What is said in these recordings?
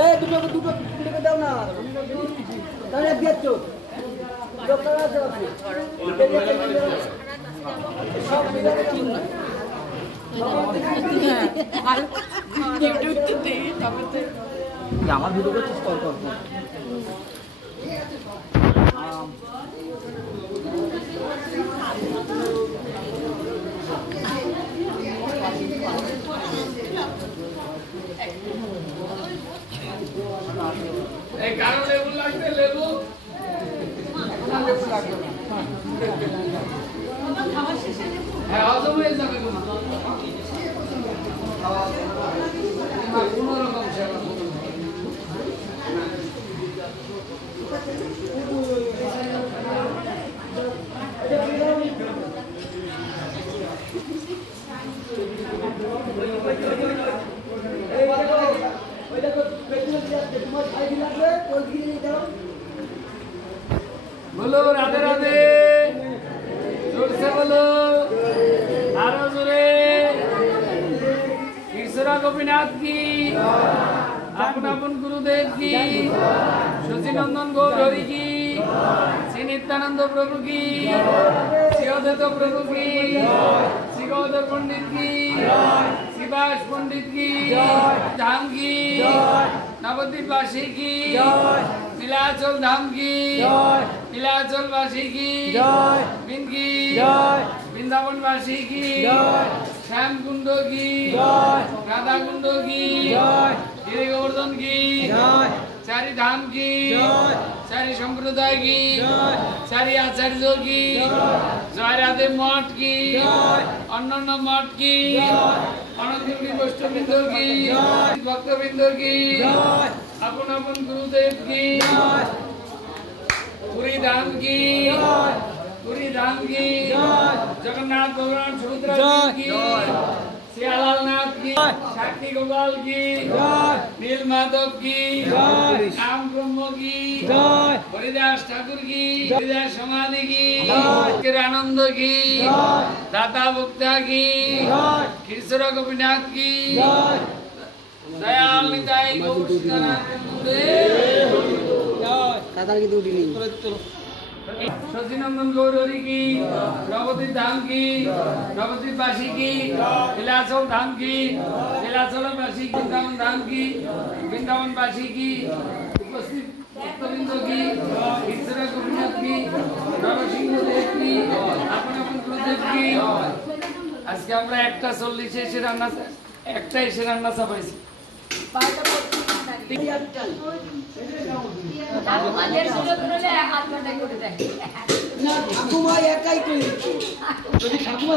এই দুটো দুটো দুটো দাও না তাহলে এক দিচ্ছ ডক্টর আছে সব মিলে ঠিক না আমার ভিডিও করছিস কল কর এই কারো লেবু লাগবে লেবু হ্যাঁ হজম হয়ে যাবে কোনো রকম সেবা बोलो राधे राधे जोर से बोलो आरो जोरे ईश्वरा गोपीनाथ की अपन अपन गुरुदेव की शशिनंदन गौर हरि की श्री नित्यानंद प्रभु की श्री अद्वैत प्रभु की श्री गौधर पंडित की शिवाश पंडित की धाम की नवद्वीप वासी की नीलाचल धाम की नीलाचल वासी की बिन की वृंदावन वासी की श्याम कुंड की राधा कुंड की गिरि गोवर्धन की चारि धाम की चारि संप्रदाय की चारि आचार्यों की जय राधे मठ की अन्य मठ की अनंतगिरी वैष्णववृंद की भक्तवृंद की अपन अपन गुरुदेव की पूरी धाम की जगन्नाथ भगवान सुभद्रा की सियालाल नाथ की शक्ति गोपाल की नील माधव की राम ब्रह्म की हरिदास ठाकुर की हरिदास समाधि की आनंद की दाता भुक्ता की ईश्वर गोपीनाथ की दयाल निताई शशिनंदन गौर हरि की नवद्वीप धाम की नवद्वीप वासी की नीलाचल धाम की नीलाचल वासी वृंदावन धाम की वृंदावन वासी की उपस्थित भक्तवृंद की ईश्वर गोपीनाथ की नरसिंह देव की अपन अपन गुरुदेव की आज के আমরা একটা 40 এসে রান্না একটা এসে রান্না চাপাইছি ঠাকুমা একাই করি যদি ঠাকুমা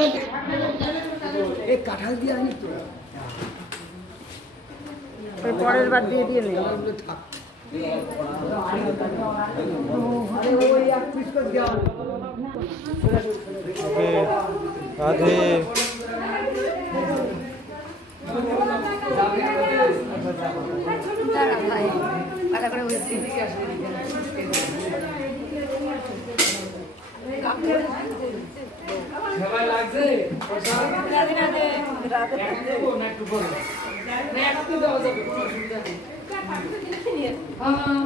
এই কাঁঠাল দিয়ে আনি তো পরের বার দিয়ে দিয়ে নেই ওই এক পিস করে দেওয়া রাধে ভাই পালা করে বসে দিকে আসবে সবাই লাগছে রাধে রাধে একটু না একটু বড় না একটু দাও যাবে কোনো অসুবিধা নেই হ্যাঁ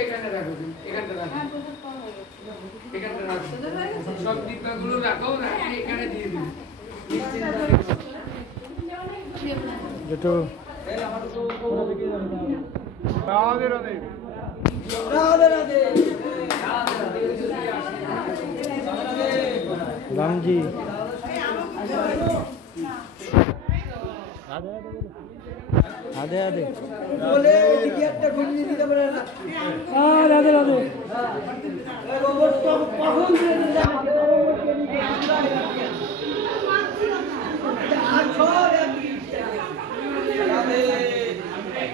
এখানে রাখো এখানে রাখো এখানে রাখো সব ডিব্বাগুলো রাখো রাখি এখানে দিয়ে দিন যেটো রাধে রাধে রাধে রাধে রামজি রাধে রাধে বলে এদিকে একটা ঘুরিয়ে দিতে পারে না রাধে রাধে রোবট তো কখন দিয়ে দিলাম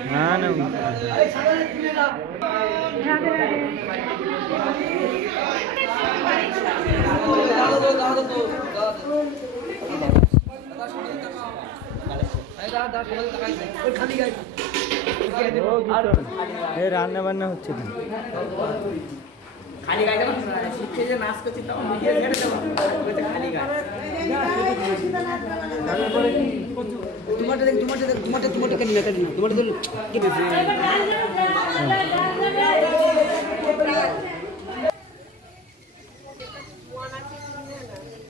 না না রান্না বান্না হচ্ছে না খালি গায়ে শিখে যে নাচ করছি তখন খালি গায়ে তোমারটা দেখ তোমারটা কেন না তোমারটা তো কেটেছে